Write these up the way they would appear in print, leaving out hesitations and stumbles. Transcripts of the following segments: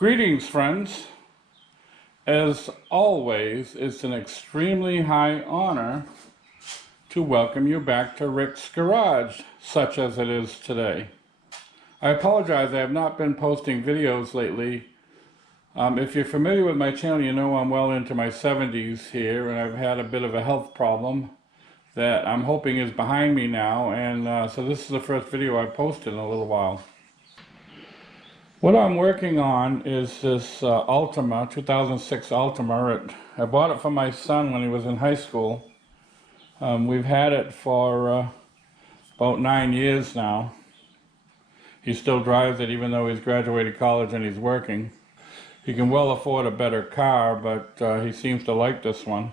Greetings, friends. As always, it's an extremely high honor to welcome you back to Rick's Garage, such as it is today. I apologize, I have not been posting videos lately. If you're familiar with my channel, you know I'm well into my 70s here, and I've had a bit of a health problem that I'm hoping is behind me now, and so this is the first video I've posted in a little while. What I'm working on is this Altima, 2006 Altima. I bought it for my son when he was in high school. We've had it for about 9 years now. He still drives it even though he's graduated college and he's working. He can well afford a better car, but he seems to like this one.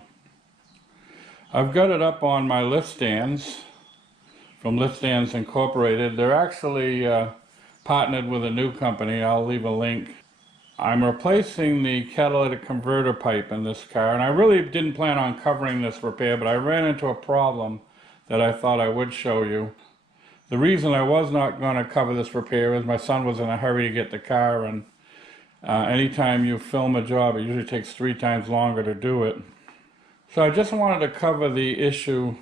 I've got it up on my lift stands from Lift Stands Incorporated. They're actually partnered with a new company. I'll leave a link. I'm replacing the catalytic converter pipe in this car, and I really didn't plan on covering this repair, but I ran into a problem that I thought I would show you. The reason I was not going to cover this repair is my son was in a hurry to get the car, and anytime you film a job, it usually takes 3 times longer to do it. So I just wanted to cover the issue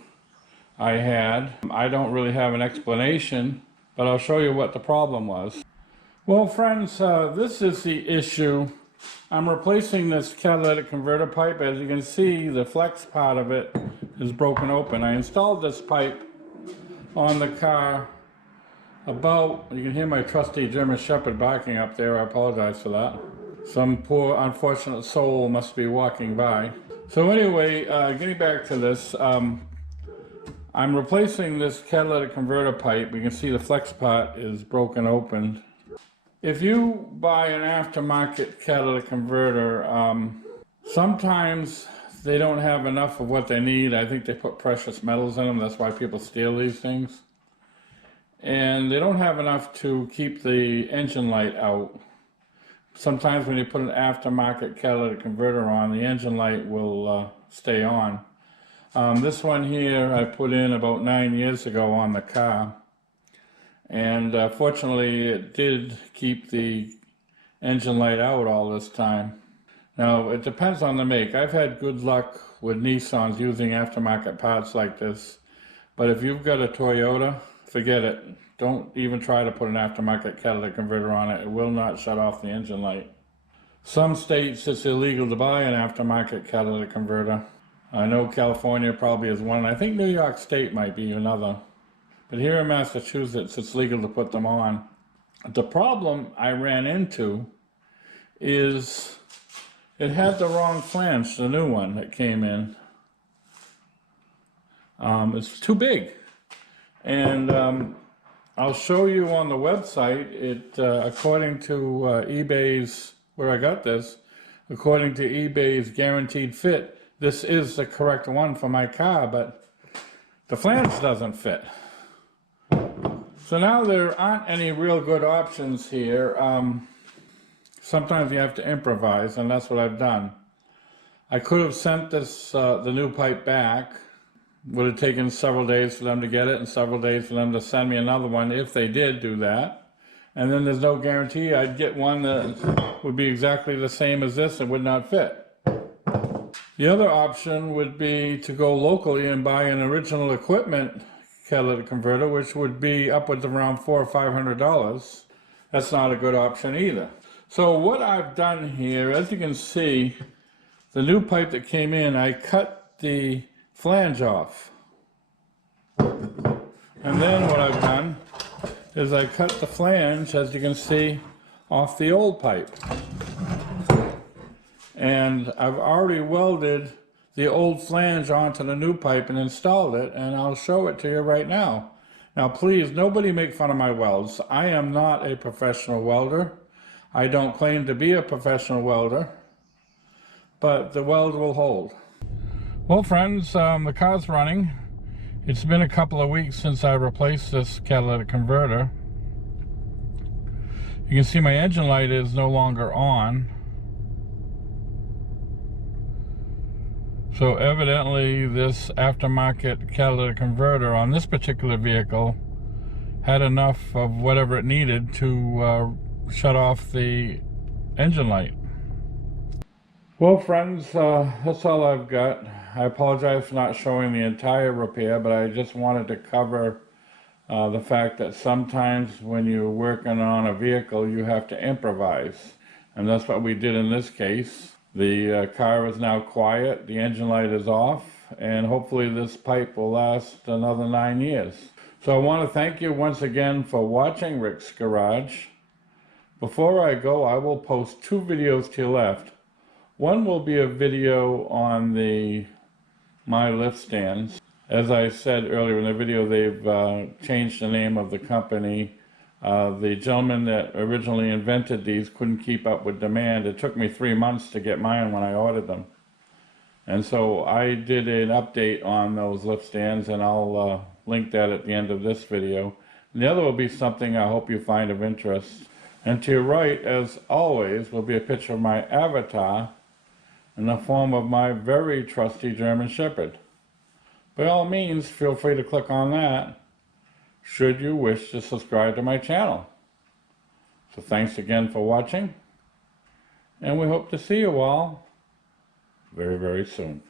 I had. I don't really have an explanation, but I'll show you what the problem was. Well, friends, this is the issue. I'm replacing this catalytic converter pipe. As you can see, the flex part of it is broken open. I installed this pipe on the car about, you can hear my trusty German Shepherd barking up there. I apologize for that. Some poor unfortunate soul must be walking by. So anyway, getting back to this, I'm replacing this catalytic converter pipe. You can see the flex part is broken open. If you buy an aftermarket catalytic converter, sometimes they don't have enough of what they need. I think they put precious metals in them. That's why people steal these things. And they don't have enough to keep the engine light out. Sometimes when you put an aftermarket catalytic converter on, the engine light will stay on. This one here I put in about 9 years ago on the car, and fortunately it did keep the engine light out all this time. Now it depends on the make. I've had good luck with Nissans using aftermarket parts like this, but if you've got a Toyota, forget it. Don't even try to put an aftermarket catalytic converter on it. It will not shut off the engine light. Some states it's illegal to buy an aftermarket catalytic converter. I know California probably is one. I think New York State might be another. But here in Massachusetts, it's legal to put them on. The problem I ran into is it had the wrong flange, the new one that came in. It's too big. And I'll show you on the website, according to eBay's, where I got this, according to eBay's guaranteed fit, this is the correct one for my car, but the flange doesn't fit. So now there aren't any real good options here. Sometimes you have to improvise, and that's what I've done. I could have sent this, the new pipe back. Would have taken several days for them to get it and several days for them to send me another one if they did do that. And then there's no guarantee I'd get one that would be exactly the same as this and would not fit. The other option would be to go locally and buy an original equipment catalytic converter, which would be upwards of around $400 or $500. That's not a good option either. So what I've done here, as you can see, the new pipe that came in, I cut the flange off. And then what I've done is I cut the flange, as you can see, off the old pipe. And I've already welded the old flange onto the new pipe and installed it, and I'll show it to you right now. Now please, nobody make fun of my welds. I am not a professional welder. I don't claim to be a professional welder, but the weld will hold. Well friends, the car's running. It's been a couple of weeks since I replaced this catalytic converter. You can see my engine light is no longer on. So evidently this aftermarket catalytic converter on this particular vehicle had enough of whatever it needed to shut off the engine light. Well, friends, that's all I've got. I apologize for not showing the entire repair, but I just wanted to cover the fact that sometimes when you're working on a vehicle, you have to improvise. And that's what we did in this case. The car is now quiet, the engine light is off, and hopefully this pipe will last another 9 years. So I want to thank you once again for watching Rick's Garage. Before I go, I will post 2 videos to your left. One will be a video on my lift stands. As I said earlier in the video, they've changed the name of the company. The gentleman that originally invented these couldn't keep up with demand. It took me 3 months to get mine when I ordered them. And so I did an update on those lift stands, and I'll link that at the end of this video. And the other will be something I hope you find of interest. And to your right, as always, will be a picture of my avatar in the form of my very trusty German Shepherd. By all means, feel free to click on that should you wish to subscribe to my channel. So thanks again for watching, and we hope to see you all very, very soon.